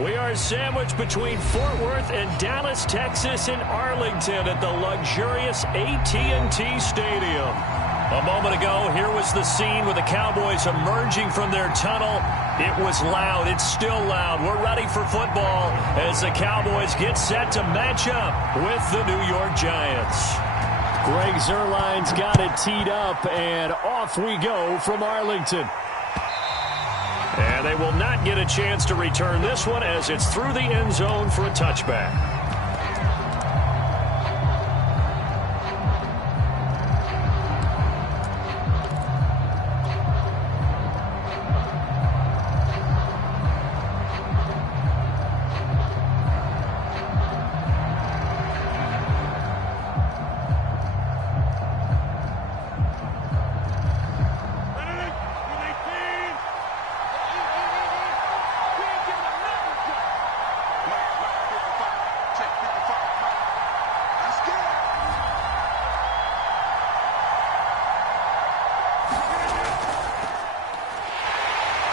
We are sandwiched between Fort Worth and Dallas, Texas in Arlington at the luxurious AT&T Stadium. A moment ago, here was the scene with the Cowboys emerging from their tunnel. It was loud. It's still loud. We're ready for football as the Cowboys get set to match up with the New York Giants. Greg Zuerlein's got it teed up, and off we go from Arlington. And they will not get a chance to return this one as it's through the end zone for a touchback.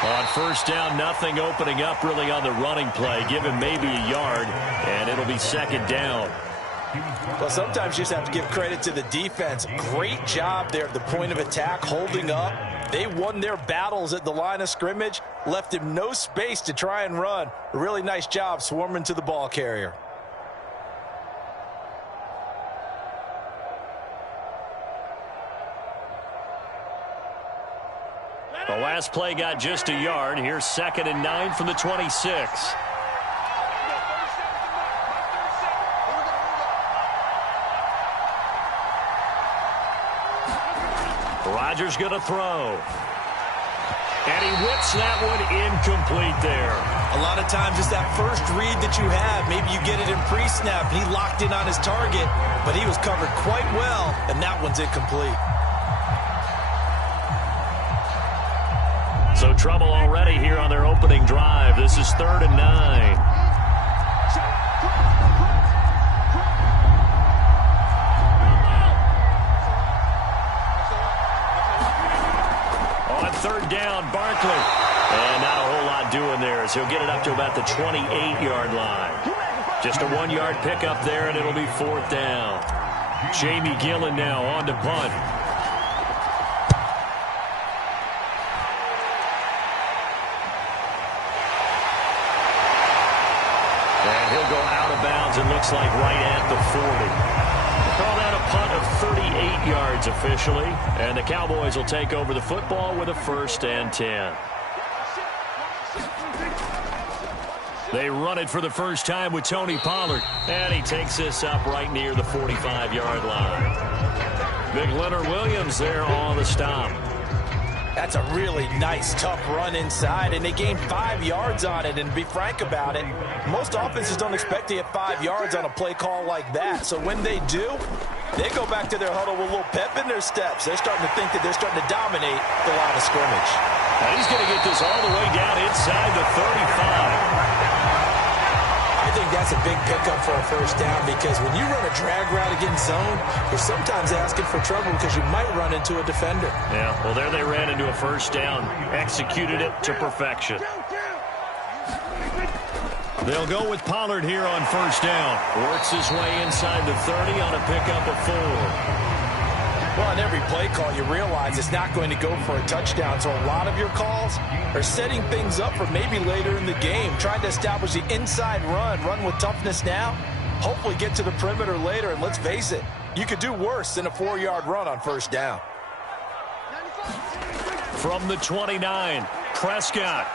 On first down, nothing opening up really on the running play. Give him maybe a yard, and it'll be second down. Well, sometimes you just have to give credit to the defense. Great job there at the point of attack, holding up. They won their battles at the line of scrimmage, left him no space to try and run. A really nice job swarming to the ball carrier. The last play got just a yard. Here's 2nd and 9 from the 26. Rodgers going to throw. And he whips that one incomplete there. A lot of times it's that first read that you have. Maybe you get it in pre-snap. He locked in on his target, but he was covered quite well, and that one's incomplete. So trouble already here on their opening drive. This is 3rd and 9. On 3rd down, Barkley. And not a whole lot doing there as he'll get it up to about the 28-yard line. Just a 1-yard pickup there, and it'll be 4th down. Jamie Gillen now on to punt. It looks like right at the 40. Call that a punt of 38 yards officially, and the Cowboys will take over the football with a 1st and 10. They run it for the first time with Tony Pollard, and he takes this up right near the 45-yard line. Big Leonard Williams there on the stop. That's a really nice, tough run inside, and they gained 5 yards on it. And to be frank about it, most offenses don't expect to get 5 yards on a play call like that. So when they do, they go back to their huddle with a little pep in their steps. They're starting to think that they're starting to dominate the line of scrimmage. Now he's going to get this all the way down inside the 35. I think that's a big pickup for a 1st down, because when you run a drag route against zone, you're sometimes asking for trouble because you might run into a defender. Yeah, well, there they ran into a 1st down, executed it to perfection. They'll go with Pollard here on 1st down. Works his way inside the 30 on a pickup of 4. Well, in every play call, you realize it's not going to go for a touchdown. So a lot of your calls are setting things up for maybe later in the game, trying to establish the inside run with toughness now, hopefully get to the perimeter later. And let's face it, you could do worse than a 4-yard run on 1st down. From the 29, Prescott.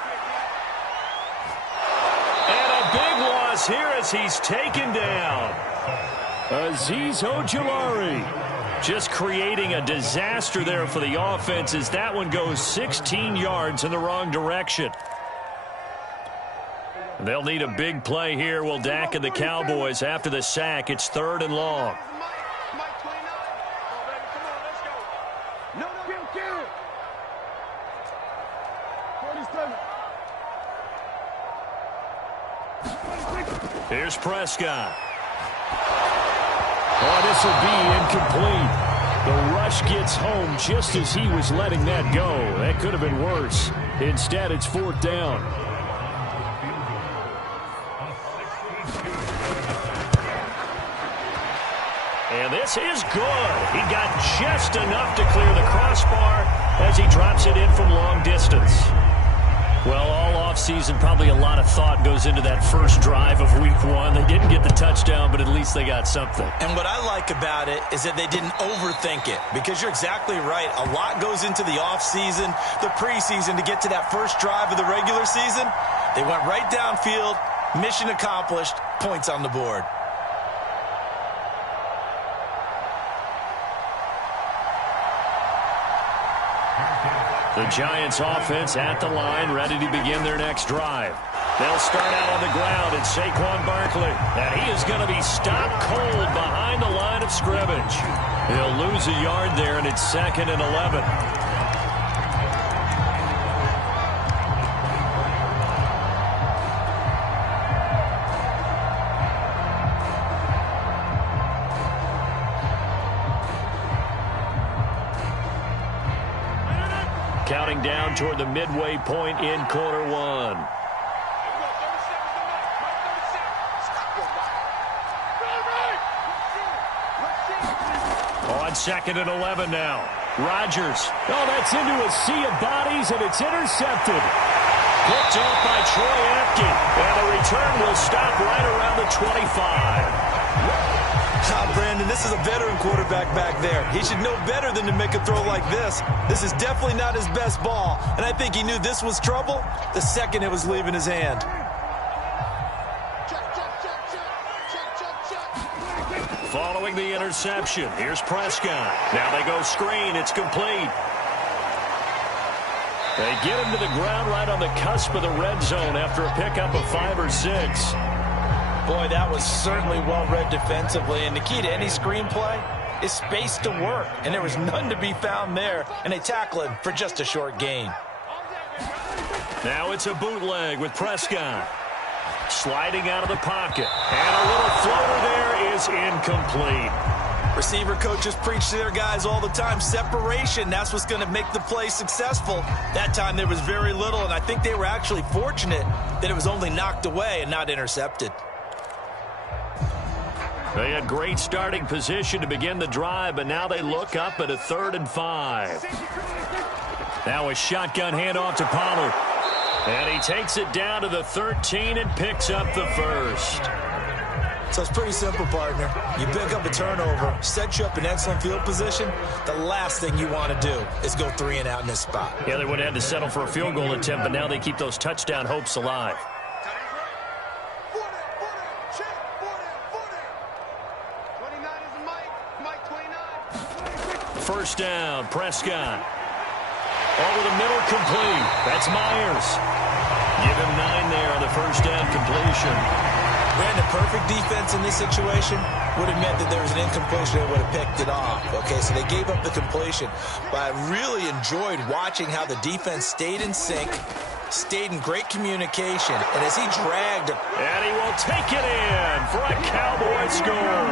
And a big loss here as he's taken down. Azeez Ojulari. Just creating a disaster there for the offense as that one goes 16 yards in the wrong direction. They'll need a big play here. Will Dak and the Cowboys after the sack. It's 3rd and long. Here's Prescott. Oh, this will be incomplete. The rush gets home just as he was letting that go. That could have been worse. Instead, it's 4th down. And this is good. He got just enough to clear the crossbar as he drops it in from long distance. Well, all offseason, probably a lot of thought goes into that first drive of Week 1. They didn't get the touchdown, but at least they got something. And what I like about it is that they didn't overthink it, because you're exactly right. A lot goes into the offseason, the preseason, to get to that first drive of the regular season. They went right downfield, mission accomplished, points on the board. The Giants offense at the line, ready to begin their next drive. They'll start out on the ground, and Saquon Barkley. And he is going to be stopped cold behind the line of scrimmage. He'll lose a yard there, and it's 2nd and 11. Counting down toward the midway point in quarter 1. On 2nd and 11 now. Rodgers. Oh, that's into a sea of bodies, and it's intercepted. Picked off by Troy Apke. And the return will stop right around the 25. Brandon, this is a veteran quarterback back there. He should know better than to make a throw like this. This is definitely not his best ball, and I think he knew this was trouble the second it was leaving his hand. Following the interception, here's Prescott. Now they go screen. It's complete. They get him to the ground right on the cusp of the red zone after a pickup of 5 or 6. Boy, that was certainly well-read defensively, and the key to any screenplay is space to work, and there was none to be found there, and they tackle him for just a short gain. Now it's a bootleg with Prescott. Sliding out of the pocket, and a little floater there is incomplete. Receiver coaches preach to their guys all the time. Separation, that's what's going to make the play successful. That time there was very little, and I think they were actually fortunate that it was only knocked away and not intercepted. They had great starting position to begin the drive, but now they look up at a 3rd and 5. Now a shotgun handoff to Pollard. And he takes it down to the 13 and picks up the first. So it's pretty simple, partner. You pick up a turnover, set you up in excellent field position. The last thing you want to do is go 3 and out in this spot. Yeah, they would have had to settle for a field goal attempt, but now they keep those touchdown hopes alive. First down, Prescott. Over the middle, complete. That's Myers. Give him 9 there on the first down completion. Brandon, perfect defense in this situation would have meant that there was an incompletion that would have picked it off. Okay, so they gave up the completion. But I really enjoyed watching how the defense stayed in sync, stayed in great communication, and as he dragged... And he will take it in for a Cowboy score.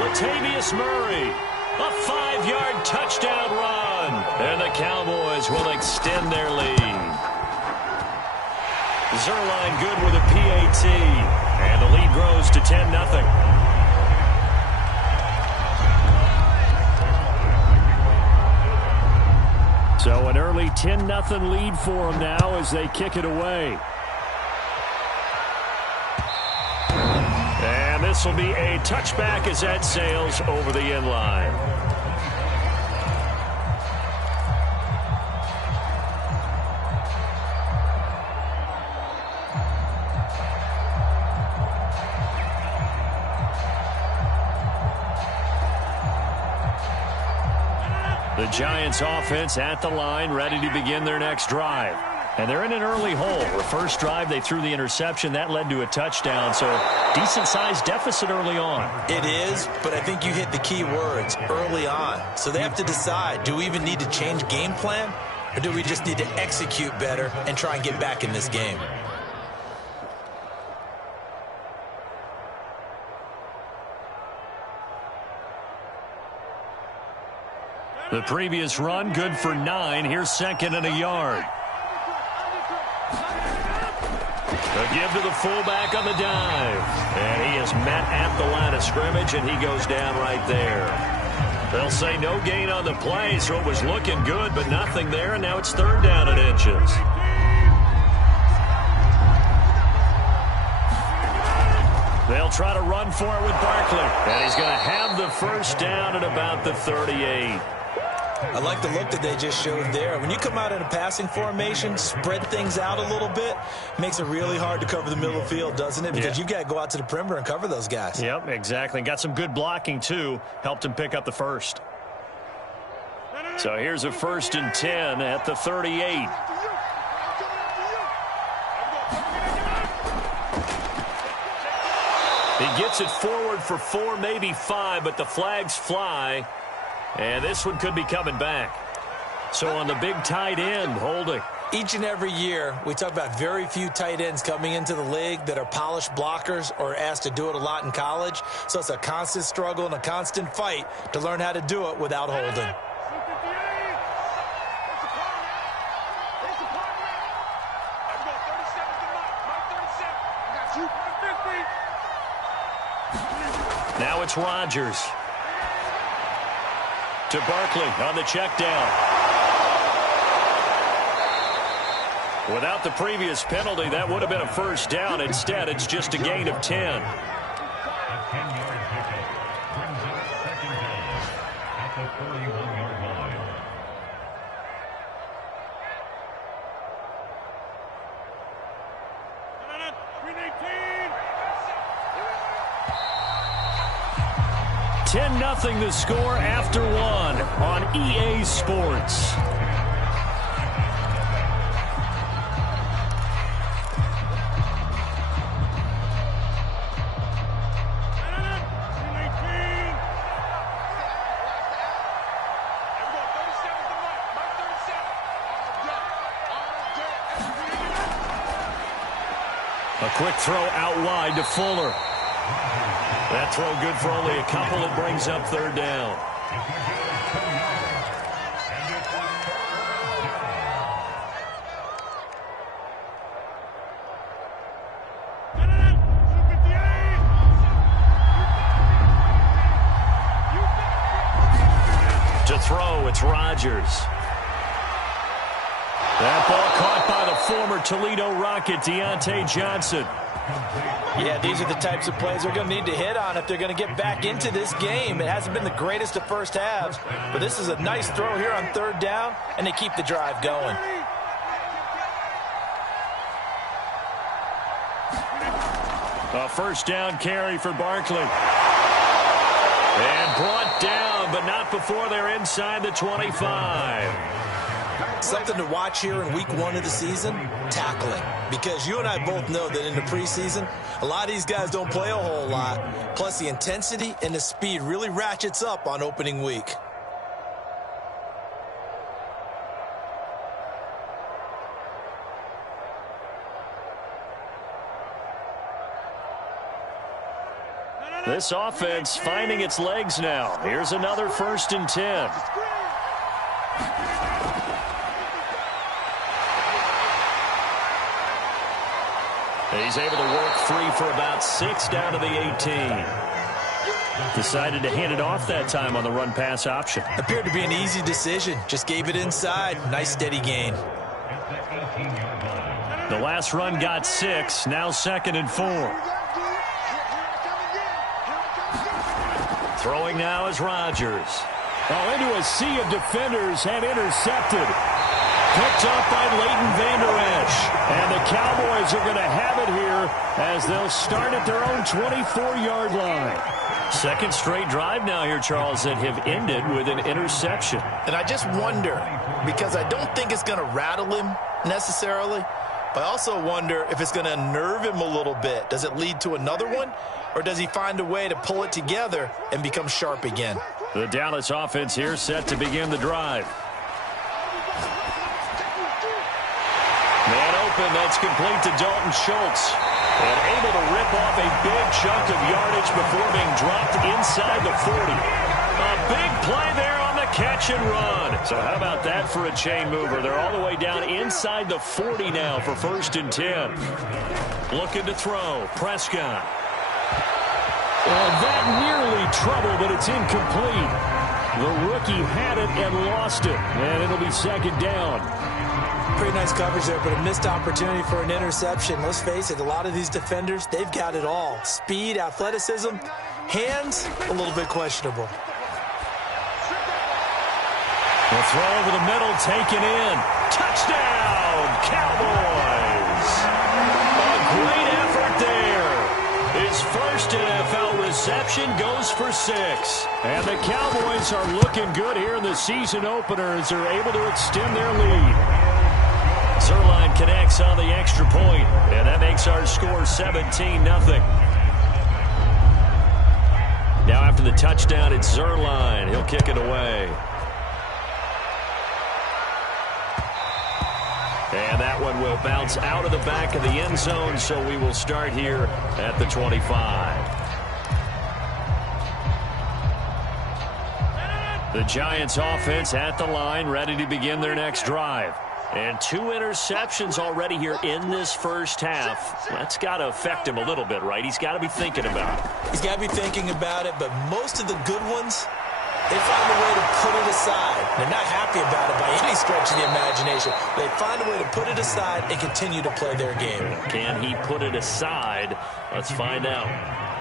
Latavius Murray. A 5-yard touchdown run. And the Cowboys will extend their lead. Zerline good with a PAT. And the lead grows to 10-0. So an early 10-0 lead for them now as they kick it away. And this will be a touchback as that sails over the end line. The Giants offense at the line, ready to begin their next drive. And they're in an early hole. The first drive, they threw the interception. That led to a touchdown, so decent-sized deficit early on. It is, but I think you hit the key words, early on. So they have to decide, do we even need to change game plan, or do we just need to execute better and try and get back in this game? The previous run, good for 9. Here's 2nd and a yard. A give to the fullback on the dive. And he is met at the line of scrimmage, and he goes down right there. They'll say no gain on the play, so it was looking good, but nothing there, and now it's 3rd down and inches. They'll try to run for it with Barkley. And he's going to have the 1st down at about the 38. I like the look that they just showed there. When you come out in a passing formation, spread things out a little bit, makes it really hard to cover the middle of the field, doesn't it? Because you've got to go out to the perimeter and cover those guys. Yep, exactly. And got some good blocking, too. Helped him pick up the 1st. So here's a 1st and 10 at the 38. He gets it forward for 4, maybe 5, but the flags fly. And this one could be coming back. So on the big tight end, holding. Each and every year, we talk about very few tight ends coming into the league that are polished blockers or asked to do it a lot in college. So it's a constant struggle and a constant fight to learn how to do it without holding. Now it's Rodgers. To Barkley on the check down. Without the previous penalty, that would have been a 1st down. Instead, it's just a gain of 10. Nothing the score after 1 on EA Sports. A quick throw out wide to Fuller. That throw good for only a couple. It brings up 3rd down. To throw, it's Rodgers. That ball caught by the former Toledo Rocket, Deontay Johnson. Yeah, these are the types of plays they're going to need to hit on if they're going to get back into this game. It hasn't been the greatest of first halves, but this is a nice throw here on 3rd down, and they keep the drive going. A 1st down carry for Barkley. And brought down, but not before they're inside the 25. Something to watch here in week 1 of the season, tackling. Because you and I both know that in the preseason, a lot of these guys don't play a whole lot. Plus, the intensity and the speed really ratchets up on opening week. This offense finding its legs now. Here's another 1st and 10. He's able to work free for about 6 down to the 18. Decided to hand it off that time on the run-pass option. Appeared to be an easy decision. Just gave it inside. Nice steady gain. The last run got 6. Now 2nd and 4. Throwing now is Rodgers. Oh, into a sea of defenders and intercepted. Picked up by Leighton Vander Esch. And the Cowboys are going to have it here as they'll start at their own 24-yard line. 2nd straight drive now here, Charles, that have ended with an interception. And I just wonder, because I don't think it's going to rattle him necessarily, but I also wonder if it's going to unnerve him a little bit. Does it lead to another one? Or does he find a way to pull it together and become sharp again? The Dallas offense here set to begin the drive. Man open, that's complete to Dalton Schultz. And able to rip off a big chunk of yardage before being dropped inside the 40. A big play there on the catch and run. So how about that for a chain mover? They're all the way down inside the 40 now for 1st and 10. Looking to throw. Prescott. And that nearly trouble, but it's incomplete. The rookie had it and lost it. And it'll be 2nd down. Pretty nice coverage there, but a missed opportunity for an interception. Let's face it, a lot of these defenders, they've got it all. Speed, athleticism, hands, a little bit questionable. The throw over the middle, taken in. Touchdown, Cowboys. A great effort there. His first NFL reception goes for 6. And the Cowboys are looking good here in the season opener as they're able to extend their lead. Zerline connects on the extra point, and that makes our score 17-0. Now after the touchdown, it's Zerline. He'll kick it away. And that one will bounce out of the back of the end zone, so we will start here at the 25. The Giants offense at the line, ready to begin their next drive. And 2 interceptions already here in this first half. That's got to affect him a little bit, right? He's got to be thinking about it. He's got to be thinking about it, but most of the good ones, they find a way to put it aside. They're not happy about it by any stretch of the imagination. They find a way to put it aside and continue to play their game. Can he put it aside? Let's find out.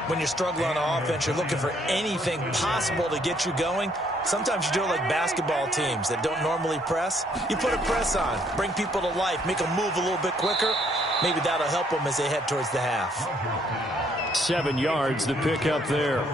When you're struggling on offense, you're looking for anything possible to get you going. Sometimes you do it like basketball teams that don't normally press. You put a press on, bring people to life, make them move a little bit quicker. Maybe that'll help them as they head towards the half. 7 yards to pick up there.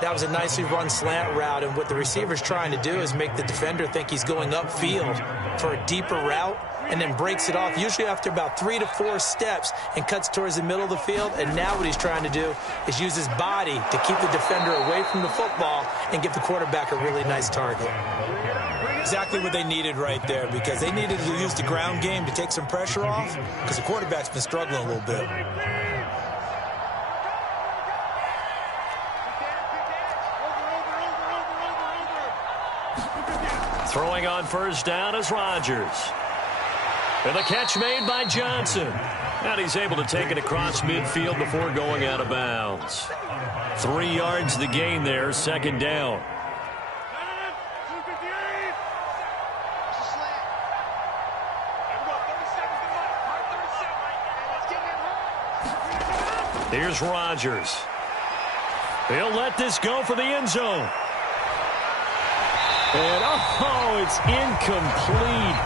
That was a nicely run slant route, and what the receiver's trying to do is make the defender think he's going upfield for a deeper route, and then breaks it off, usually after about 3 to 4 steps, and cuts towards the middle of the field. And now what he's trying to do is use his body to keep the defender away from the football and give the quarterback a really nice target. Exactly what they needed right there, because they needed to use the ground game to take some pressure off, because the quarterback's been struggling a little bit. Throwing on first down is Rodgers. And the catch made by Johnson. And he's able to take it across midfield before going out of bounds. 3 yards the gain there, 2nd down. Here's Rodgers. He'll let this go for the end zone. And, it's incomplete.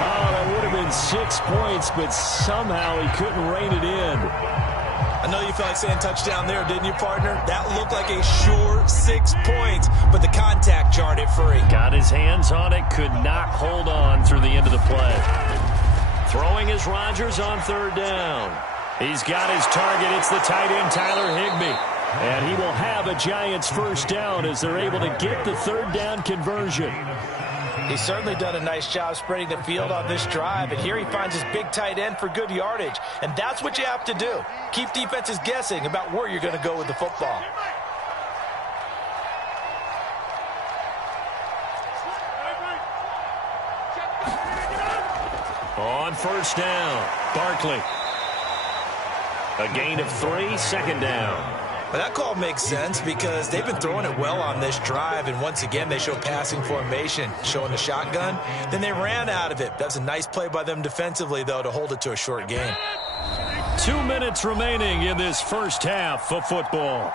Oh, that would have been 6 points, but somehow he couldn't rein it in. I know you felt like saying touchdown there, didn't you, partner? That looked like a sure 6 points, but the contact jarred it free. Got his hands on it, could not hold on through the end of the play. Throwing is Rodgers on 3rd down. He's got his target. It's the tight end, Tyler Higbee. And he will have a Giants first down as they're able to get the 3rd down conversion. He's certainly done a nice job spreading the field on this drive, and here he finds his big tight end for good yardage. And that's what you have to do. Keep defenses guessing about where you're going to go with the football. On first down, Barkley. A gain of 3, 2nd down. Well, that call makes sense because they've been throwing it well on this drive, and once again they show passing formation, showing the shotgun. Then they ran out of it. That's a nice play by them defensively, though, to hold it to a short gain. 2 minutes remaining in this first half of football.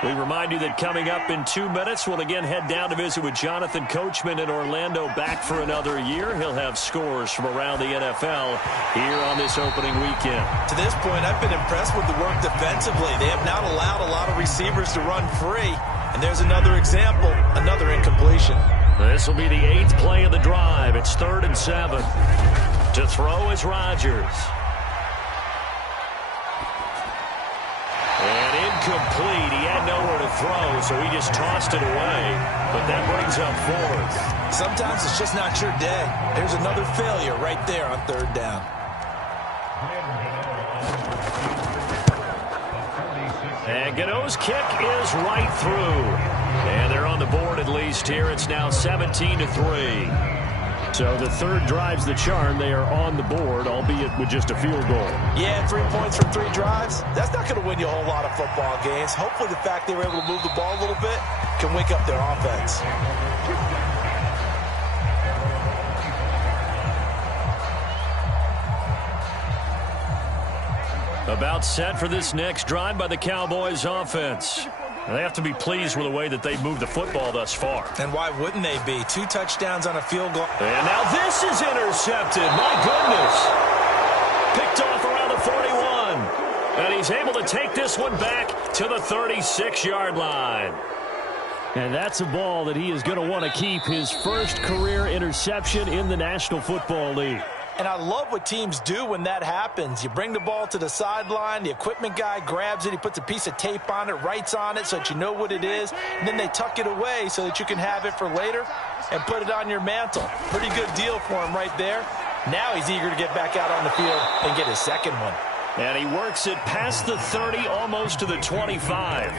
We remind you that coming up in 2 minutes, we'll again head down to visit with Jonathan Coachman in Orlando, back for another year. He'll have scores from around the NFL here on this opening weekend. To this point, I've been impressed with the work defensively. They have not allowed a lot of receivers to run free. And there's another example, another incompletion. This will be the 8th play of the drive. It's 3rd and 7. To throw is Rodgers. And incomplete. He had nowhere to throw, so he just tossed it away. But that brings up 4th. Sometimes it's just not your day. There's another failure right there on 3rd down. And Gano's kick is right through. And they're on the board at least here. It's now 17-3. So the third drive's the charm. They are on the board, albeit with just a field goal. Yeah, 3 points from 3 drives. That's not going to win you a whole lot of football games. Hopefully the fact they were able to move the ball a little bit can wake up their offense. About set for this next drive by the Cowboys offense. They have to be pleased with the way that they've moved the football thus far. And why wouldn't they be? 2 touchdowns on a field goal. And now this is intercepted. My goodness. Picked off around the 41. And he's able to take this one back to the 36-yard line. And that's a ball that he is going to want to keep, his first career interception in the National Football League. And I love what teams do when that happens. You bring the ball to the sideline, the equipment guy grabs it, he puts a piece of tape on it, writes on it so that you know what it is, and then they tuck it away so that you can have it for later and put it on your mantle. Pretty good deal for him right there. Now he's eager to get back out on the field and get his second one. And he works it past the 30, almost to the 25.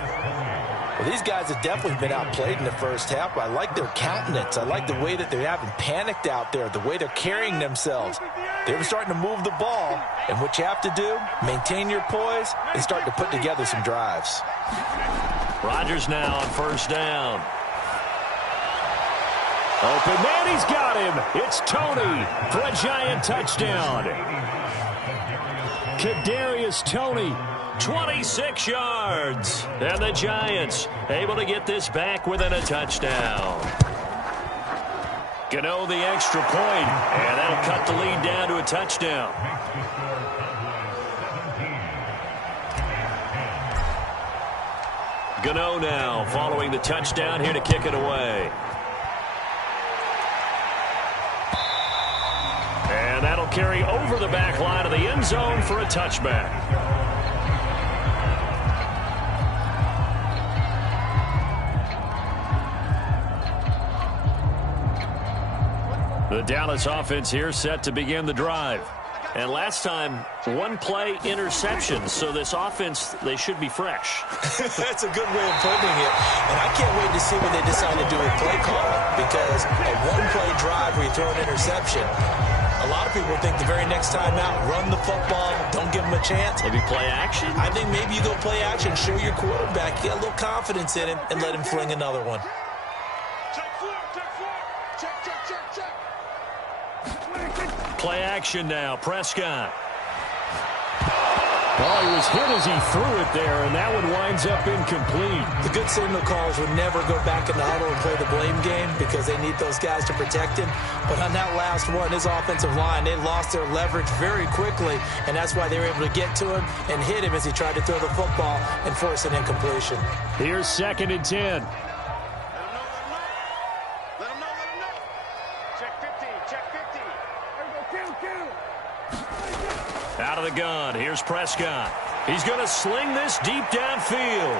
Well, these guys have definitely been outplayed in the first half. I like their countenance. I like the way that they haven't panicked out there, the way they're carrying themselves. They're starting to move the ball, and what you have to do, maintain your poise and start to put together some drives. Rodgers now on first down. Open man, he's got him. It's Tony for a giant touchdown. Kadarius Toney, 26 yards. And the Giants able to get this back within a touchdown. Gano the extra point, and that'll cut the lead down to a touchdown. Gano now following the touchdown here to kick it away. And that'll carry over the back line of the end zone for a touchback. The Dallas offense here set to begin the drive. And last time, 1-play interception. So this offense, they should be fresh. That's a good way of putting it. And I can't wait to see what they decide to do with play calling. Because a 1-play drive where you throw an interception, a lot of people think the very next time out, run the football, don't give them a chance. Maybe play action? I think maybe you go play action, show your quarterback, get a little confidence in him, and let him fling another one. Play action now. Prescott. Oh, he was hit as he threw it there, and that one winds up incomplete. The good signal callers would never go back in the huddle and play the blame game because they need those guys to protect him. But on that last one, his offensive line, they lost their leverage very quickly, and that's why they were able to get to him and hit him as he tried to throw the football and force an incompletion. Here's 2nd and 10. Out of the gun, here's Prescott. He's going to sling this deep downfield.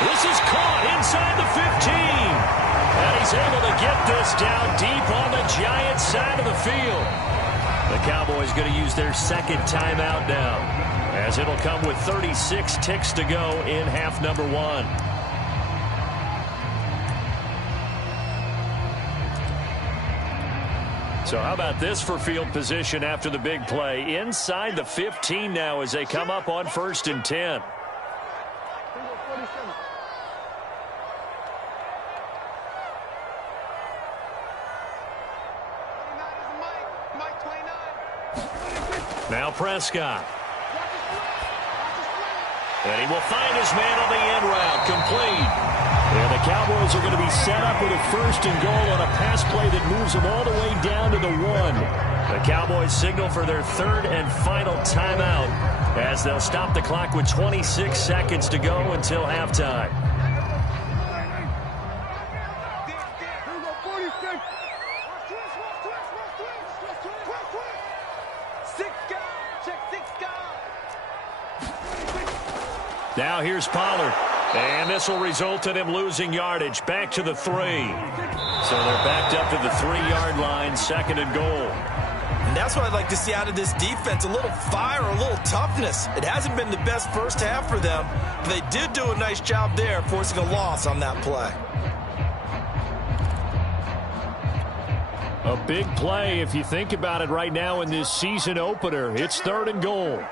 This is caught inside the 15. And he's able to get this down deep on the Giants side of the field. The Cowboys going to use their second timeout now, as it'll come with 36 ticks to go in half number 1. So how about this for field position after the big play? Inside the 15 now as they come up on 1st and 10. Now Prescott. And he will find his man on the end route, complete. And the Cowboys are going to be set up with a 1st and goal on a pass play that moves them all the way down to the 1. The Cowboys signal for their 3rd and final timeout as they'll stop the clock with 26 seconds to go until halftime. Now here's Pollard. And this will result in him losing yardage back to the 3. So they're backed up to the 3-yard line, 2nd and goal. And that's what I'd like to see out of this defense, a little fire, a little toughness. It hasn't been the best first half for them, but they did do a nice job there, forcing a loss on that play. A big play if you think about it right now in this season opener. It's 3rd and goal.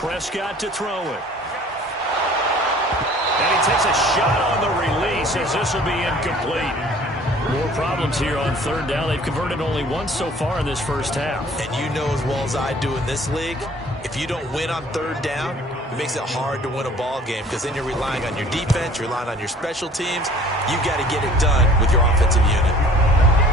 Prescott to throw it. And he takes a shot on the release as this will be incomplete. More problems here on 3rd down. They've converted only once so far in this first half. And you know as well as I do in this league, if you don't win on 3rd down, it makes it hard to win a ball game because then you're relying on your defense, you're relying on your special teams. You've got to get it done with your offensive unit.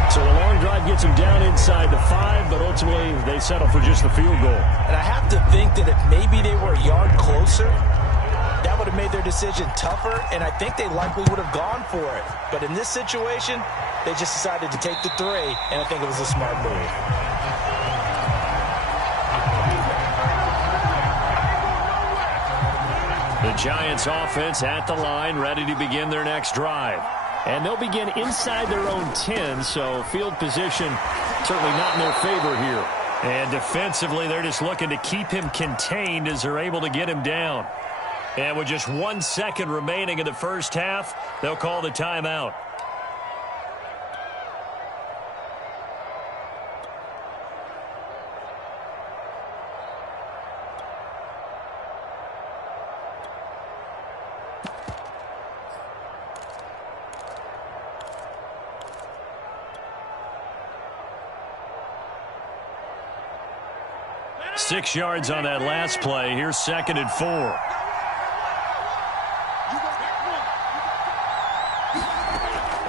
So a long drive gets them down inside the 5, but ultimately they settle for just the field goal. And I have to think that if maybe they were a yard closer, that would have made their decision tougher, and I think they likely would have gone for it. But in this situation, they just decided to take the 3, and I think it was a smart move. The Giants offense at the line, ready to begin their next drive. And they'll begin inside their own 10, so field position certainly not in their favor here. And defensively, they're just looking to keep him contained as they're able to get him down. And with just 1 second remaining in the first half, they'll call the timeout. Six yards on that last play. Here's 2nd and 4.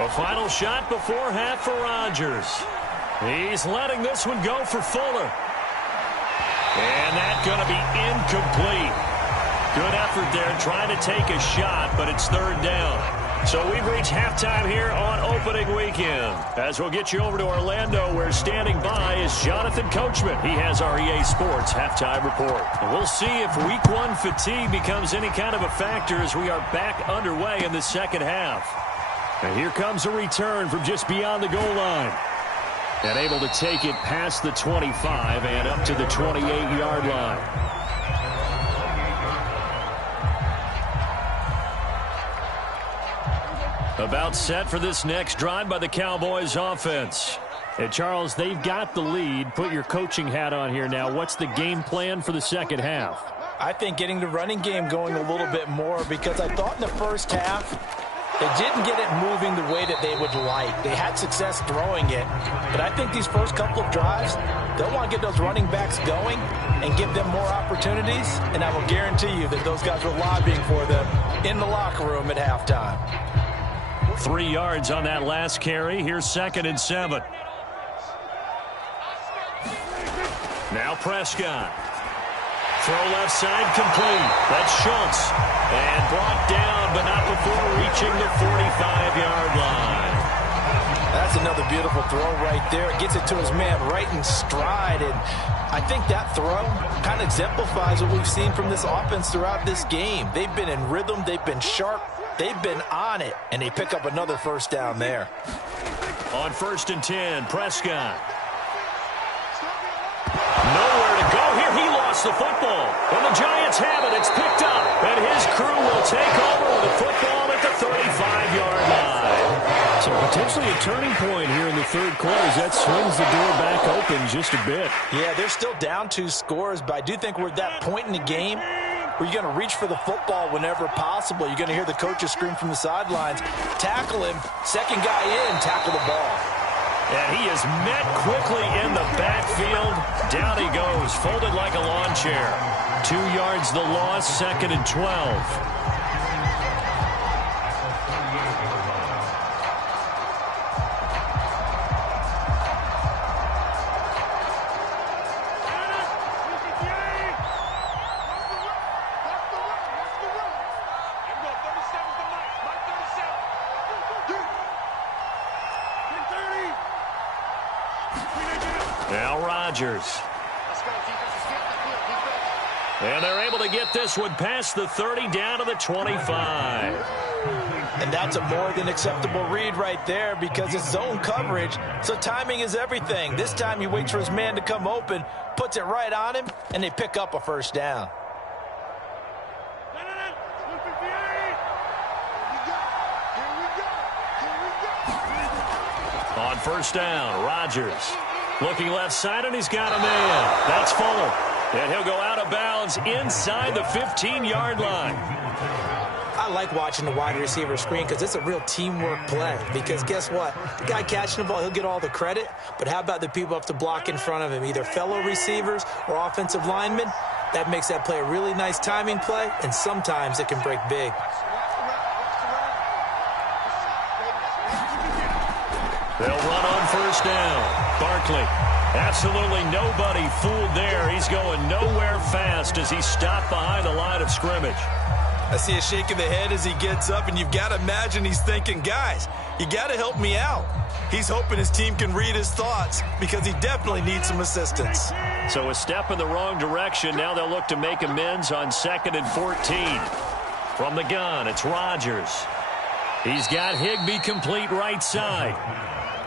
A final shot before half for Rodgers. He's letting this one go for Fuller. And that's going to be incomplete. Good effort there trying to take a shot, but it's 3rd down. So we've reached halftime here on opening weekend. As we'll get you over to Orlando, where standing by is Jonathan Coachman. He has our EA Sports halftime report. And we'll see if Week 1 fatigue becomes any kind of a factor as we are back underway in the second half. And here comes a return from just beyond the goal line. And able to take it past the 25 and up to the 28-yard line. About set for this next drive by the Cowboys offense. And Charles, they've got the lead. Put your coaching hat on here now. What's the game plan for the second half? I think getting the running game going a little bit more, because I thought in the first half they didn't get it moving the way that they would like. They had success throwing it, but I think these first couple of drives, they'll want to get those running backs going and give them more opportunities, and I will guarantee you that those guys were lobbying for them in the locker room at halftime. 3 yards on that last carry. Here's 2nd and 7. Now Prescott. Throw left side complete. That's Schultz. And brought down, but not before reaching the 45-yard line. That's another beautiful throw right there. It gets it to his man right in stride. And I think that throw kind of exemplifies what we've seen from this offense throughout this game. They've been in rhythm. They've been sharp. They've been on it, and they pick up another first down there. On 1st and 10, Prescott. Nowhere to go here. He lost the football. And the Giants have it. It's picked up. And his crew will take over with the football at the 35-yard line. So potentially a turning point here in the third quarter as that swings the door back open just a bit. Yeah, they're still down 2 scores, but I do think we're at that point in the game where you're going to reach for the football whenever possible. You're going to hear the coaches scream from the sidelines. Tackle him. Second guy in, tackle the ball. And he is met quickly in the backfield. Down he goes, folded like a lawn chair. 2 yards the loss, 2nd and 12. Now Rodgers. And they're able to get this one past the 30 down to the 25. And that's a more than acceptable read right there because it's zone coverage, so timing is everything. This time he waits for his man to come open, puts it right on him, and they pick up a first down. On first down, Rodgers looking left side, and he's got a man. That's Fuller. And he'll go out of bounds inside the 15-yard line. I like watching the wide receiver screen because it's a real teamwork play. Because guess what? The guy catching the ball, he'll get all the credit. But how about the people up to block in front of him, either fellow receivers or offensive linemen? That makes that play a really nice timing play, and sometimes it can break big. They'll run on first down. Barkley. Absolutely nobody fooled there. He's going nowhere fast as he's stopped behind the line of scrimmage. I see a shake of the head as he gets up, and you've got to imagine he's thinking, guys, you got to help me out. He's hoping his team can read his thoughts because he definitely needs some assistance. So a step in the wrong direction. Now they'll look to make amends on 2nd and 14. From the gun, it's Rodgers. He's got Higbee complete right side.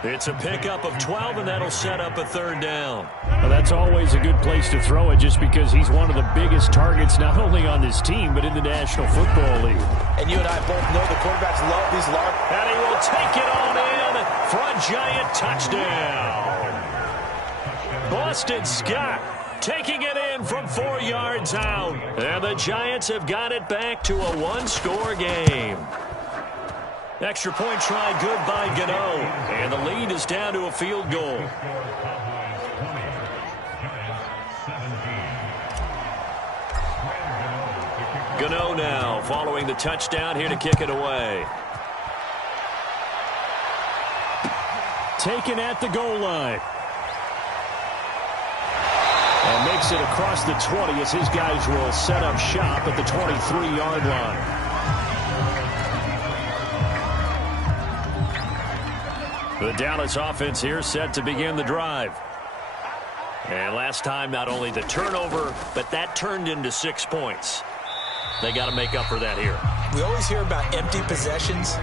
It's a pickup of 12, and that'll set up a third down. Well, that's always a good place to throw it just because he's one of the biggest targets not only on this team but in the National Football League. And you and I both know the quarterbacks love these large. And he will take it on in for a giant touchdown. Boston Scott taking it in from 4 yards out. And the Giants have got it back to a one-score game. Extra point try good by Gano. And the lead is down to a field goal. Gano now following the touchdown here to kick it away. Taken at the goal line. And makes it across the 20 as his guys will set up shop at the 23-yard line. The Dallas offense here set to begin the drive. And last time, not only the turnover, but that turned into 6 points. They got to make up for that here. We always hear about empty possessions,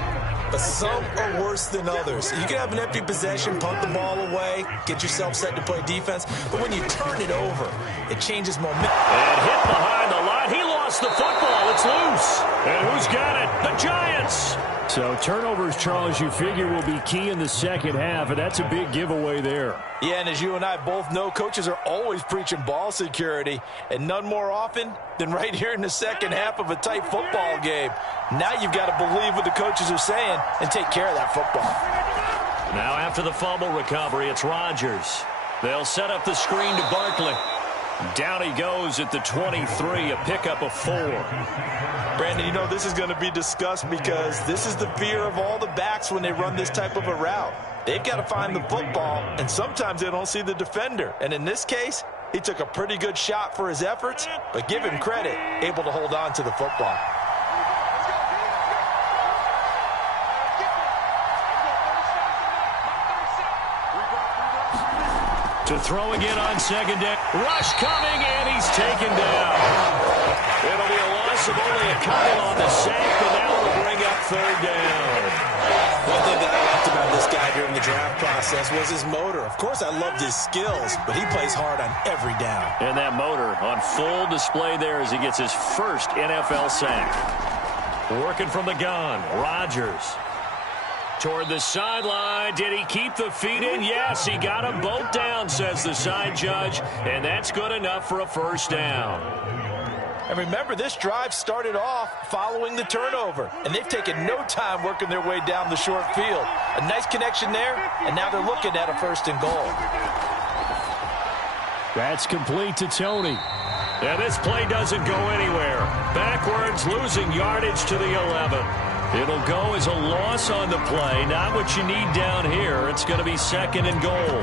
but some are worse than others. You can have an empty possession, punt the ball away, get yourself set to play defense, but when you turn it over, it changes momentum. And hit behind the line. He lost the football. It's loose. And who's got it? The Giants. So turnovers, Charles, you figure will be key in the second half, and that's a big giveaway there. Yeah, and as you and I both know, coaches are always preaching ball security, and none more often than right here in the second half of a tight football game. Now you've got to believe what the coaches are saying and take care of that football. Now after the fumble recovery, it's Rodgers. They'll set up the screen to Barkley. Down he goes at the 23, a pickup of 4. Brandon, you know this is going to be discussed because this is the fear of all the backs when they run this type of a route. They've got to find the football, and sometimes they don't see the defender. And in this case, he took a pretty good shot for his efforts, but give him credit, able to hold on to the football. To throw again on second down. Rush coming, and he's taken down. It'll be a loss of only a couple on the sack, and that will bring up third down. One thing that I liked about this guy during the draft process was his motor. Of course, I loved his skills, but he plays hard on every down. And that motor on full display there as he gets his first NFL sack. Working from the gun, Rodgers. Toward the sideline. Did he keep the feet in? Yes, he got them both down, says the side judge. And that's good enough for a first down. And remember, this drive started off following the turnover. And they've taken no time working their way down the short field. A nice connection there, and now they're looking at a 1st and goal. That's complete to Tony. And this play doesn't go anywhere. Backwards, losing yardage to the 11. It'll go as a loss on the play. Not what you need down here. It's going to be 2nd and goal.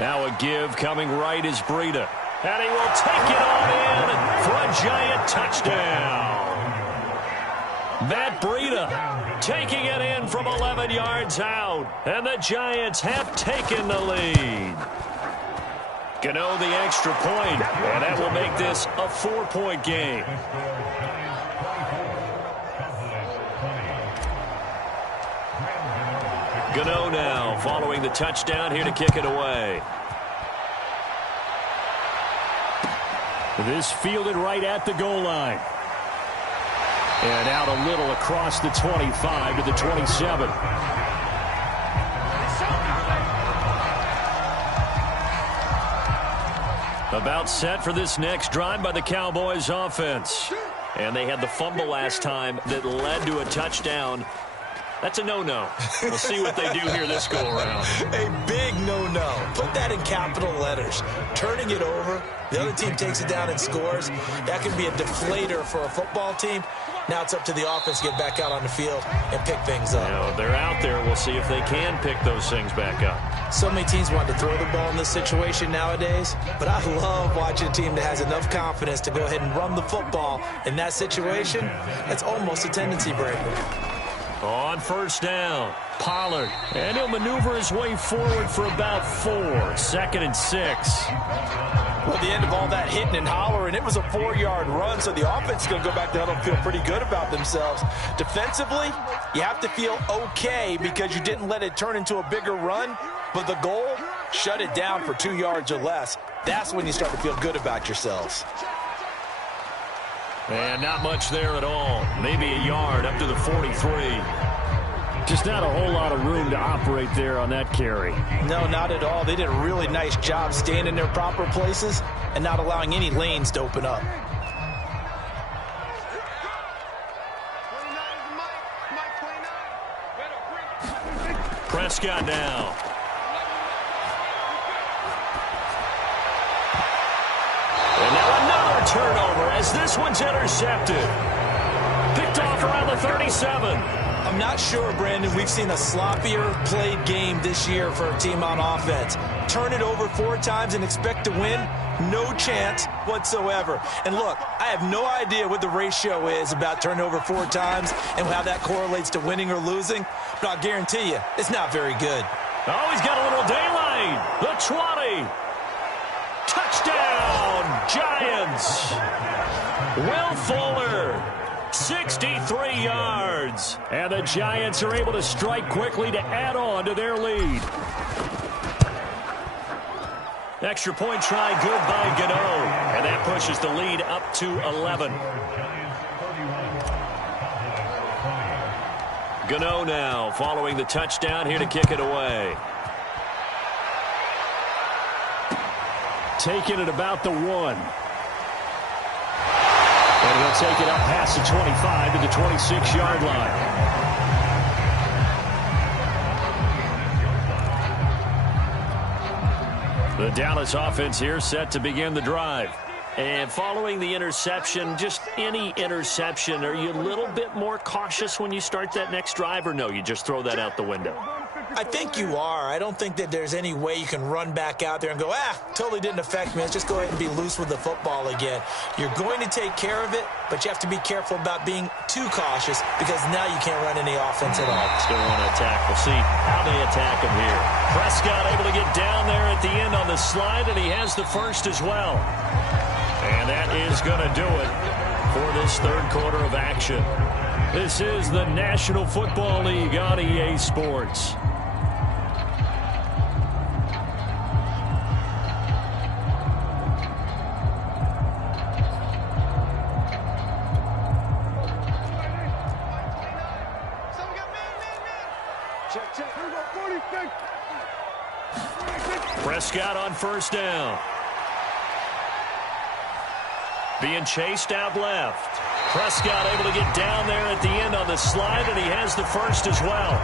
Now a give coming right is Breida. And he will take it on in for a giant touchdown. Matt Breida taking it in from 11 yards out. And the Giants have taken the lead. Gano the extra point, and that will make this a 4-point game. Gano now following the touchdown here to kick it away. This fielded right at the goal line. And out a little across the 25 to the 27. About set for this next drive by the Cowboys offense. And they had the fumble last time that led to a touchdown. That's a no-no. We'll see what they do here this go-around. A big no-no. Put that in capital letters. Turning it over, the other team takes it down and scores. That can be a deflator for a football team. Now it's up to the offense to get back out on the field and pick things up. You know, they're out there. We'll see if they can pick those things back up. So many teams want to throw the ball in this situation nowadays, but I love watching a team that has enough confidence to go ahead and run the football in that situation. That's almost a tendency breaker. On first down, Pollard. And he'll maneuver his way forward for about 4. 2nd and 6. Well, at the end of all that hitting and hollering, it was a 4-yard run, so the offense is going to go back to huddle and feel pretty good about themselves. Defensively, you have to feel okay because you didn't let it turn into a bigger run, but the goal, shut it down for 2 yards or less. That's when you start to feel good about yourselves. And not much there at all. Maybe a yard up to the 43. Just not a whole lot of room to operate there on that carry. No, not at all. They did a really nice job staying in their proper places and not allowing any lanes to open up. Prescott now. And now another turnover as this one's intercepted. Picked off around the 37. I'm not sure, Brandon, we've seen a sloppier played game this year for a team on offense. Turn it over 4 times and expect to win? No chance whatsoever. And look, I have no idea what the ratio is about turning over 4 times and how that correlates to winning or losing, but I'll guarantee you, it's not very good. Oh, he's got a little daylight. The 20. Touchdown, Giants. Will Fuller. 63 yards. And the Giants are able to strike quickly to add on to their lead. Extra point try good by Gano. And that pushes the lead up to 11. Gano now following the touchdown here to kick it away. Taking it about the 1. And he'll take it up past the 25 to the 26-yard line. The Dallas offense here set to begin the drive. And following the interception, just any interception, are you a little bit more cautious when you start that next drive, or no, you just throw that out the window? I think you are. I don't think that there's any way you can run back out there and go, totally didn't affect me. Let's just go ahead and be loose with the football again. You're going to take care of it, but you have to be careful about being too cautious because now you can't run any offense at all. Still want to attack. We'll see how they attack him here. Prescott able to get down there at the end on the slide, and he has the first as well. And that is going to do it for this third quarter of action. This is the National Football League on EA Sports. Prescott on first down. Being chased out left. Prescott able to get down there at the end on the slide, and he has the first as well.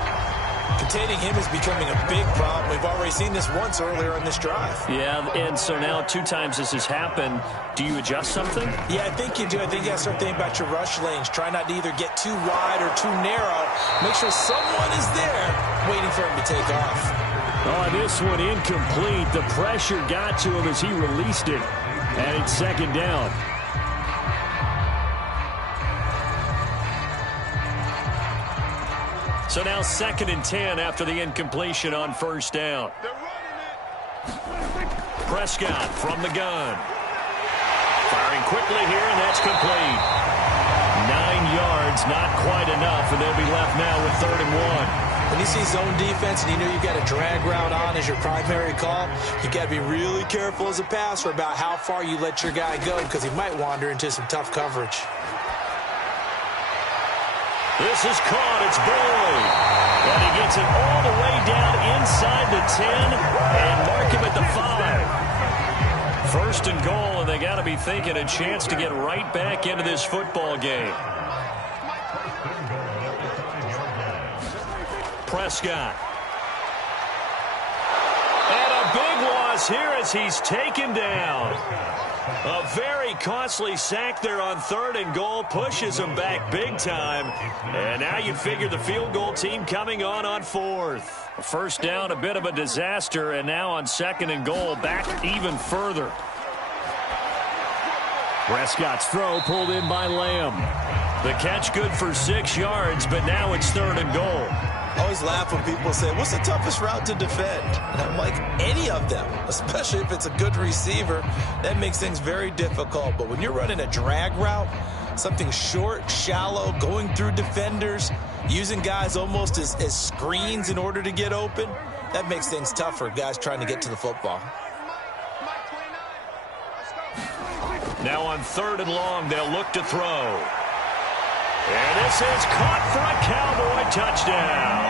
Containing him is becoming a big problem. We've already seen this once earlier in this drive. Yeah, and so now 2 times this has happened. Do you adjust something? Yeah, I think you do. I think you got to start thinking about your rush lanes. Try not to either get too wide or too narrow. Make sure someone is there waiting for him to take off. Oh, this one incomplete. The pressure got to him as he released it. And it's second down. So now 2nd and 10 after the incompletion on first down. Prescott from the gun. Firing quickly here, and that's complete. 9 yards, not quite enough, and they'll be left now with 3rd and 1. When you see zone defense and you know you've got a drag route on as your primary call, you got to be really careful as a passer about how far you let your guy go because he might wander into some tough coverage. This is caught. It's Boyd. And he gets it all the way down inside the 10 and mark him at the 5. First and goal, and they got to be thinking a chance to get right back into this football game. Prescott. And a big loss here as he's taken down. A very costly sack there on 3rd and goal pushes him back big time. And now you figure the field goal team coming on 4th. First down, a bit of a disaster, and now on 2nd and goal, back even further. Prescott's throw pulled in by Lamb. The catch good for 6 yards, but now it's 3rd and goal. I always laugh when people say, what's the toughest route to defend? And I'm like, any of them, especially if it's a good receiver. That makes things very difficult. But when you're running a drag route, something short, shallow, going through defenders, using guys almost as screens in order to get open, that makes things tough for guys trying to get to the football. Now on 3rd and long, they'll look to throw. And this is caught for a Cowboy touchdown.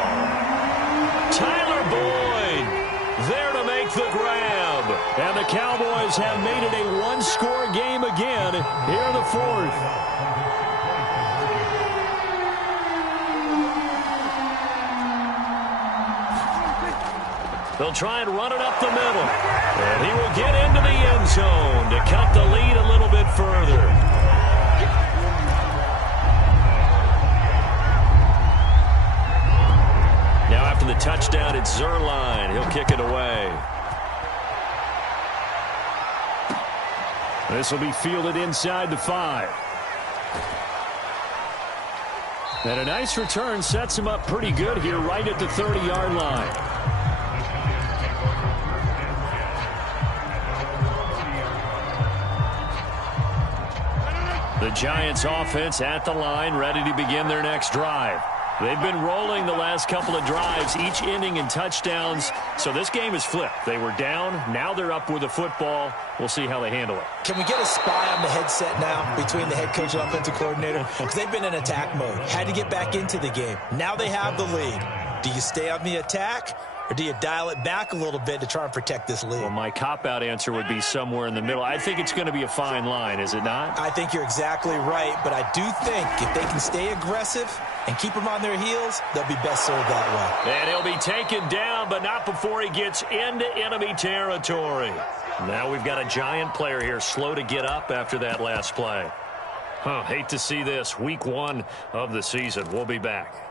Tyler Boyd there to make the grab. And the Cowboys have made it a one-score game again here in the 4th. They'll try and run it up the middle. And he will get into the end zone to cut the lead a little bit further. Now after the touchdown, it's Zerline. He'll kick it away. This will be fielded inside the 5. And a nice return sets him up pretty good here right at the 30-yard line. The Giants offense at the line, ready to begin their next drive. They've been rolling the last couple of drives, each ending in touchdowns. So this game is flipped. They were down. Now they're up with the football. We'll see how they handle it. Can we get a spy on the headset now between the head coach and offensive coordinator? Because they've been in attack mode. Had to get back into the game. Now they have the lead. Do you stay on the attack? Or do you dial it back a little bit to try and protect this lead? Well, my cop-out answer would be somewhere in the middle. I think it's going to be a fine line, is it not? I think you're exactly right, but I do think if they can stay aggressive and keep them on their heels, they'll be best served that way. And he'll be taken down, but not before he gets into enemy territory. Now we've got a Giant player here slow to get up after that last play. Hate to see this. Week 1 of the season. We'll be back.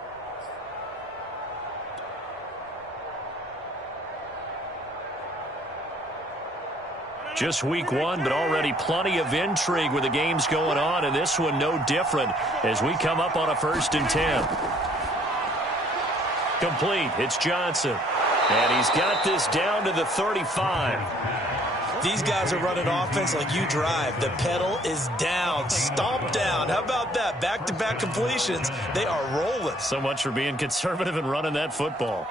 Just week 1, but already plenty of intrigue with the games going on, and this one no different as we come up on a 1st and 10. Complete. It's Johnson. And he's got this down to the 35. These guys are running offense like you drive. The pedal is down, stomp down. How about that? Back-to-back completions. They are rolling. So much for being conservative and running that football.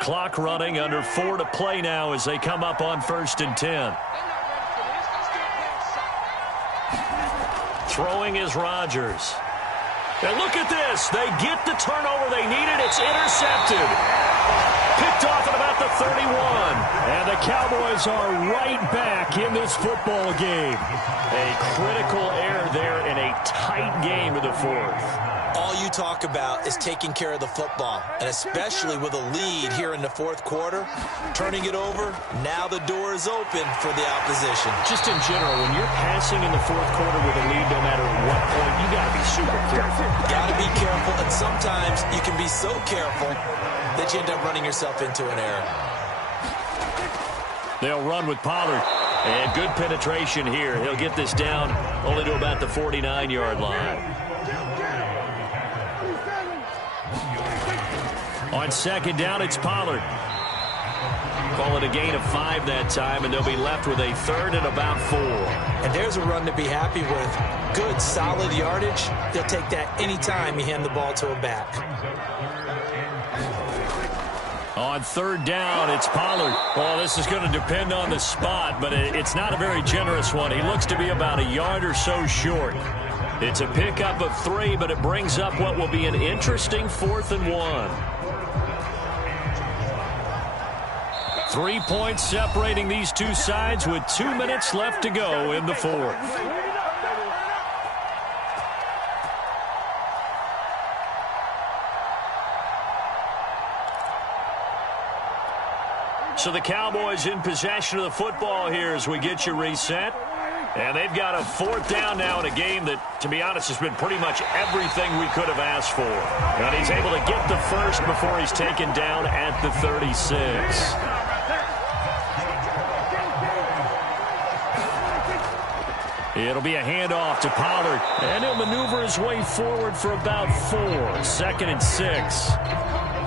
Clock running, under 4 to play now as they come up on 1st and 10. Throwing is Rodgers. And look at this. They get the turnover they needed. It's intercepted. Picked off at about the 31. And the Cowboys are right back in this football game. A critical error there in a tight game to the 4th. All you talk about is taking care of the football, and especially with a lead here in the 4th quarter, turning it over, now the door is open for the opposition. Just in general, when you're passing in the 4th quarter with a lead, no matter what point, you got to be super careful. Got to be careful, and sometimes you can be so careful that you end up running yourself into an error. They'll run with Pollard, and good penetration here. He'll get this down only to about the 49-yard line. On 2nd down, it's Pollard. Call it a gain of 5 that time, and they'll be left with a 3rd and about 4. And there's a run to be happy with. Good, solid yardage. They'll take that anytime you hand the ball to a back. On 3rd down, it's Pollard. Well, this is going to depend on the spot, but it's not a very generous one. He looks to be about a yard or so short. It's a pickup of 3, but it brings up what will be an interesting 4th and 1. 3 points separating these two sides with 2 minutes left to go in the 4th. So the Cowboys in possession of the football here as we get you reset. And they've got a 4th down now in a game that, to be honest, has been pretty much everything we could have asked for. And he's able to get the first before he's taken down at the 36. It'll be a handoff to Pollard. And he'll maneuver his way forward for about 4. 2nd and 6.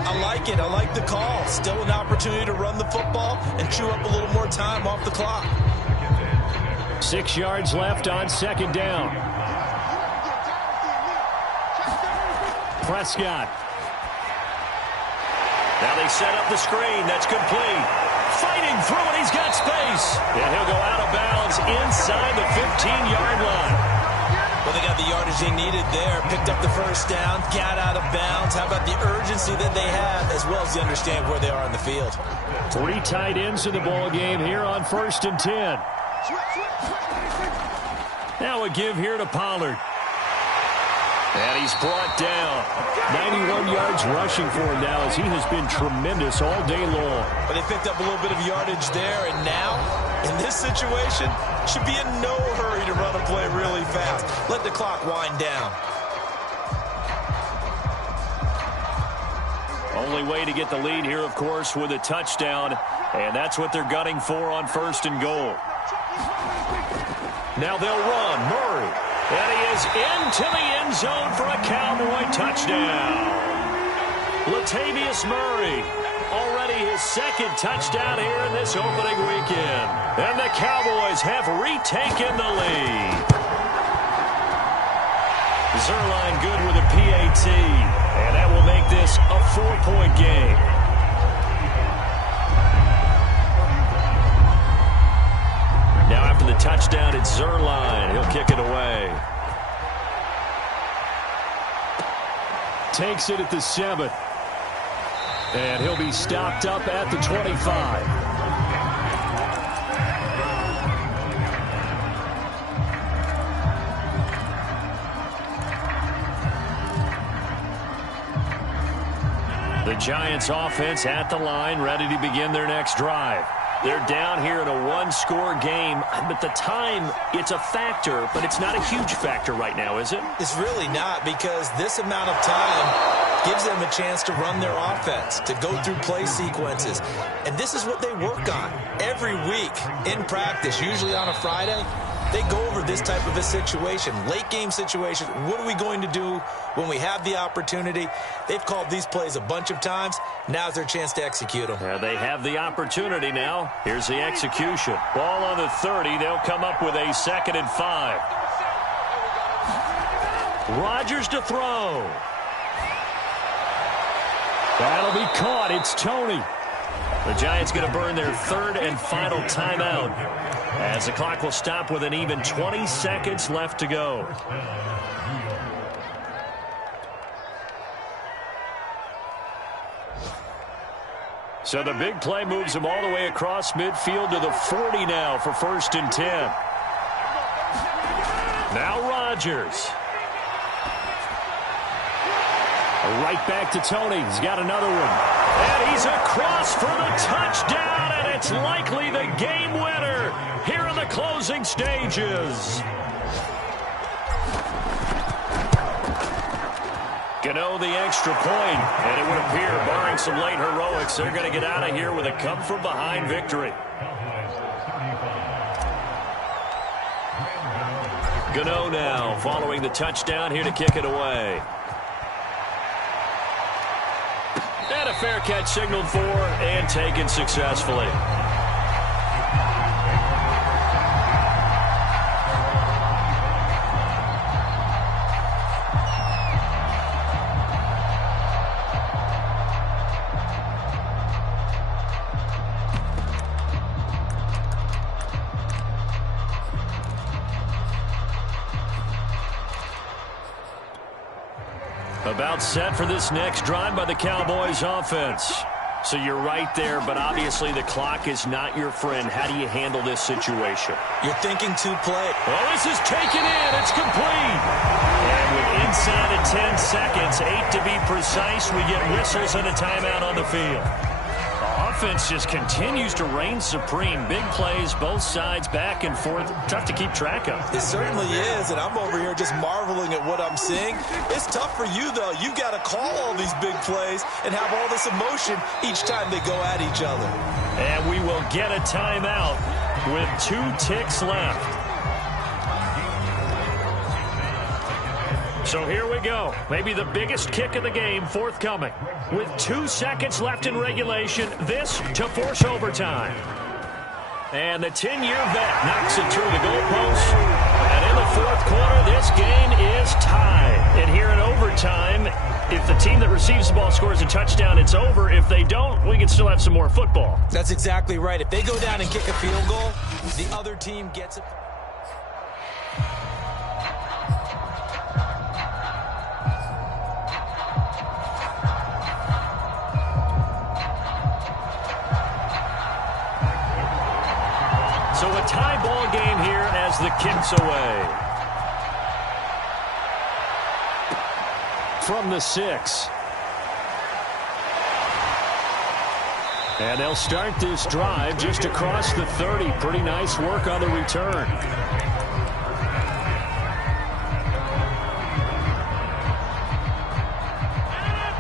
I like it. I like the call. Still an opportunity to run the football and chew up a little more time off the clock. 6 yards left on 2nd down. Prescott. Now they set up the screen. That's complete. Fighting through it. He's got space. And he'll go out of bounds inside the 15-yard line. Well, they got the yardage they needed there. Picked up the 1st down, got out of bounds. How about the urgency that they have, as well as they understand where they are on the field? 3 tight ends in the ball game here on 1st and 10. Now a give here to Pollard. And he's brought down. 91 yards rushing for him now as he has been tremendous all day long. But they picked up a little bit of yardage there, and now, in this situation, should be in no hurry to run a play really fast. Let the clock wind down. Only way to get the lead here, of course, with a touchdown. And that's what they're gunning for on 1st and goal. Now they'll run. Murray. And he is into the end zone for a Cowboy touchdown. Latavius Murray. Already his 2nd touchdown here in this opening weekend. And the Cowboys have retaken the lead. Zuerlein good with a PAT. And that will make this a 4-point game. Now after the touchdown, it's Zuerlein. He'll kick it away. Takes it at the 7. And he'll be stopped up at the 25. The Giants offense at the line, ready to begin their next drive. They're down here in a 1-score game, but the time, it's a factor, but it's not a huge factor right now, is it? It's really not, because this amount of time gives them a chance to run their offense, to go through play sequences. And this is what they work on every week in practice, usually on a Friday. They go over this type of a situation, late game situation. What are we going to do when we have the opportunity? They've called these plays a bunch of times. Now's their chance to execute them. Yeah, they have the opportunity now. Here's the execution. Ball on the 30. They'll come up with a 2nd and 5. Rodgers to throw. That'll be caught. It's Tony. The Giants going to burn their 3rd and final timeout as the clock will stop with an even 20 seconds left to go. So the big play moves them all the way across midfield to the 40 now for 1st and 10. Now Rodgers. Right back to Tony. He's got another one. And he's across for the touchdown, and it's likely the game winner here in the closing stages. Gano the extra point, and it would appear, barring some late heroics, they're going to get out of here with a come-from-behind victory. Gano now following the touchdown here to kick it away. And a fair catch signaled for and taken successfully. About set for this next drive by the Cowboys offense. So you're right there, but obviously the clock is not your friend. How do you handle this situation? You're thinking two-play. Well, this is taken in. It's complete. And with inside of 10 seconds, 8 to be precise, we get whistles and a timeout on the field. The offense just continues to reign supreme. Big plays, both sides, back and forth. Tough to keep track of. It certainly is, and I'm over here just marveling at what I'm seeing. It's tough for you, though. You've got to call all these big plays and have all this emotion each time they go at each other. And we will get a timeout with 2 ticks left. So here we go. Maybe the biggest kick of the game forthcoming. With 2 seconds left in regulation, this to force overtime. And the 10-year vet knocks it through the goalpost. And in the fourth quarter, this game is tied. And here in overtime, if the team that receives the ball scores a touchdown, it's over. If they don't, we can still have some more football. That's exactly right. If they go down and kick a field goal, the other team gets it. So a tie ball game here as the kick's away. From the 6. And they'll start this drive just across the 30. Pretty nice work on the return.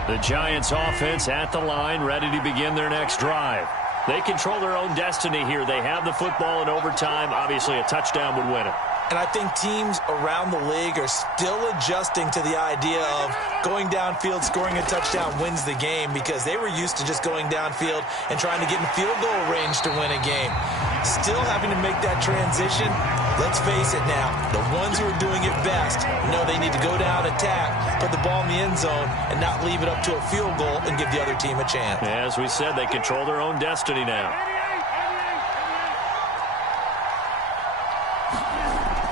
The Giants offense at the line, ready to begin their next drive. They control their own destiny here. They have the football in overtime. Obviously, a touchdown would win it. And I think teams around the league are still adjusting to the idea of going downfield, scoring a touchdown wins the game, because they were used to just going downfield and trying to get in field goal range to win a game. Still having to make that transition. Let's face it now, the ones who are doing it best know they need to go down, attack, put the ball in the end zone, and not leave it up to a field goal and give the other team a chance. As we said, they control their own destiny now.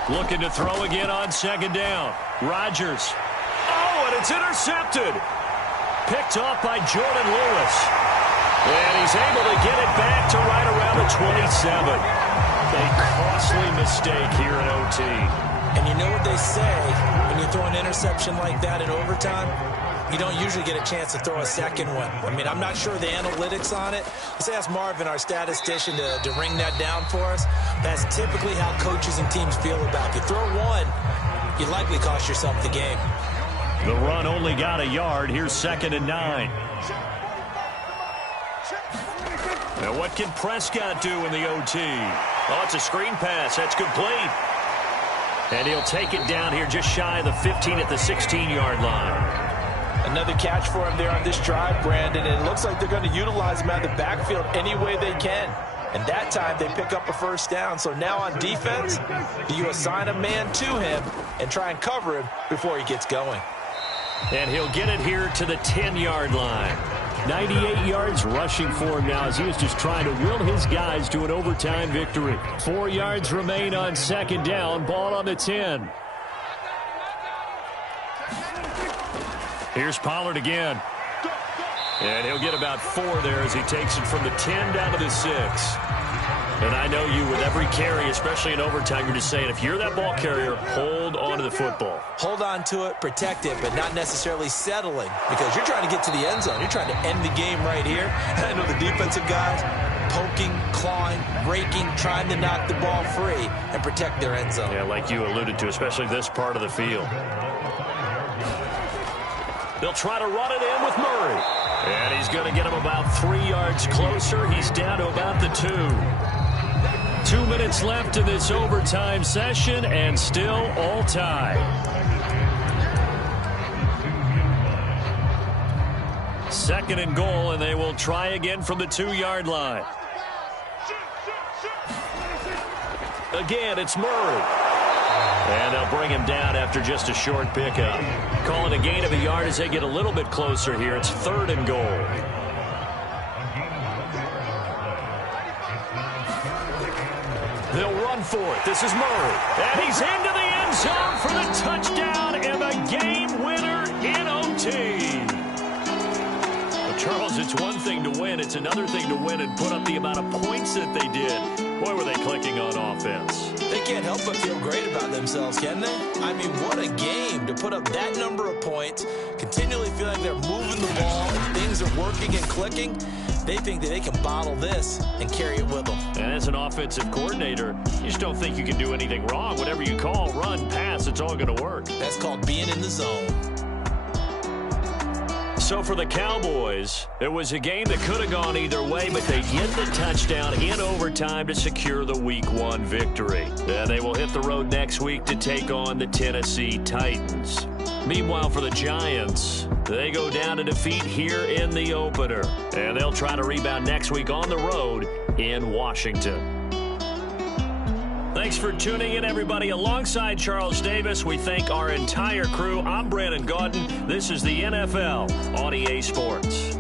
Looking to throw again on second down. Rodgers. Oh, and it's intercepted. Picked off by Jordan Lewis. And he's able to get it back to right around the 27. A costly mistake here in OT. And you know what they say, when you throw an interception like that in overtime, you don't usually get a chance to throw a second one. I mean, I'm not sure the analytics on it. Let's ask Marvin, our statistician, to ring that down for us. That's typically how coaches and teams feel about it. If you throw one, you likely cost yourself the game. The run only got a yard. Here's 2nd and 9. Now what can Prescott do in the OT? Oh, it's a screen pass. That's complete. And he'll take it down here just shy of the 15 at the 16-yard line. Another catch for him there on this drive, Brandon. And it looks like they're going to utilize him out of the backfield any way they can. And that time they pick up a first down. So now on defense, do you assign a man to him and try and cover him before he gets going? And he'll get it here to the 10-yard line. 98 yards rushing for him now as he was just trying to will his guys to an overtime victory. 4 yards remain on second down. Ball on the 10. Here's Pollard again. And he'll get about 4 there as he takes it from the 10 down to the 6. And I know you, with every carry, especially in overtime, you're just saying, if you're that ball carrier, hold on to the football. Hold on to it, protect it, but not necessarily settling, because you're trying to get to the end zone. You're trying to end the game right here. And I know the defensive guys poking, clawing, raking, trying to knock the ball free and protect their end zone. Yeah, like you alluded to, especially this part of the field. They'll try to run it in with Murray. And he's going to get him about 3 yards closer. He's down to about the 2. 2 minutes left in this overtime session, and still all tied. 2nd and goal, and they will try again from the 2-yard line. Again, it's Murray. And they'll bring him down after just a short pickup. Call it a gain of a yard as they get a little bit closer here. It's 3rd and goal. They'll run for it. This is Murray. And he's into the end zone for the touchdown and the game winner in OT. Well, Charles, it's one thing to win. It's another thing to win and put up the amount of points that they did. Boy, were they clicking on offense. They can't help but feel great about themselves, can they? I mean, what a game to put up that number of points, continually feel like they're moving the ball and things are working and clicking. They think that they can bottle this and carry it with them. And as an offensive coordinator, you just don't think you can do anything wrong. Whatever you call, run, pass, it's all going to work. That's called being in the zone. So for the Cowboys, it was a game that could have gone either way, but they get the touchdown in overtime to secure the Week 1 victory. And they will hit the road next week to take on the Tennessee Titans. Meanwhile, for the Giants, they go down to defeat here in the opener. And they'll try to rebound next week on the road in Washington. Thanks for tuning in, everybody. Alongside Charles Davis, we thank our entire crew. I'm Brandon Gaudin. This is the NFL on EA Sports.